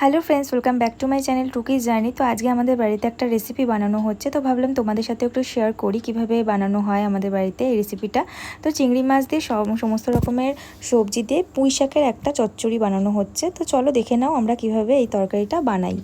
Hello friends, welcome back to my channel টুকিজ journey. তো আজকে আমাদের বাড়িতে একটা রেসিপি বানানো হচ্ছে, তো ভাবলাম তোমাদের সাথে একটু শেয়ার করি কিভাবে বানানো হয় আমাদের বাড়িতে এই রেসিপিটা। তো চিংড়ি মাছ দিয়ে সমস্ত রকমের সবজি দিয়ে পুঁই শাকের একটা চচ্চড়ি বানানো হচ্ছে। তো চলো দেখে নাও আমরা কিভাবে এই তরকারিটা বানাই।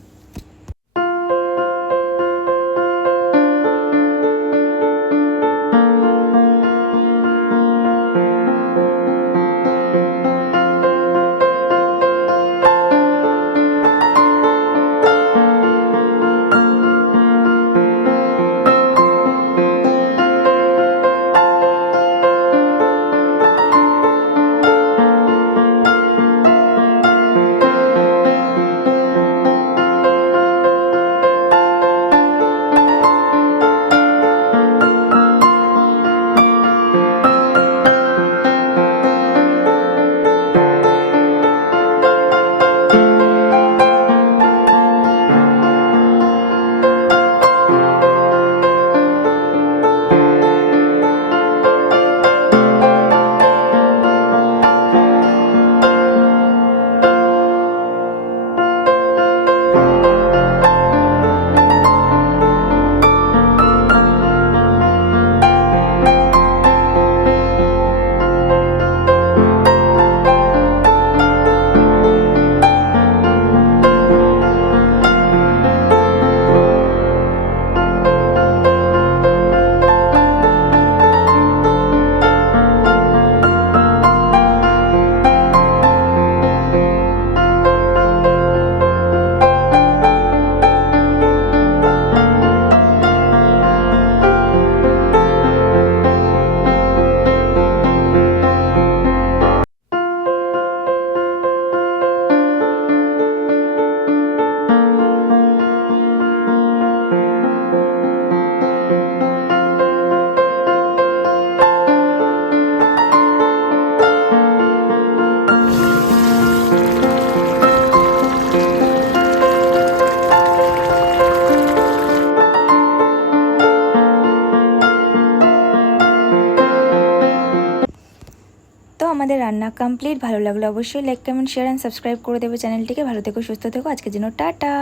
তো আমাদের রান্না কমপ্লিট। ভালো লাগলে অবশ্যই like, comment, share and subscribe করে দেবে চ্যানেলটিকে। ভালো থেকো, সুস্থ থেকো। আজকের জন্য টাটা।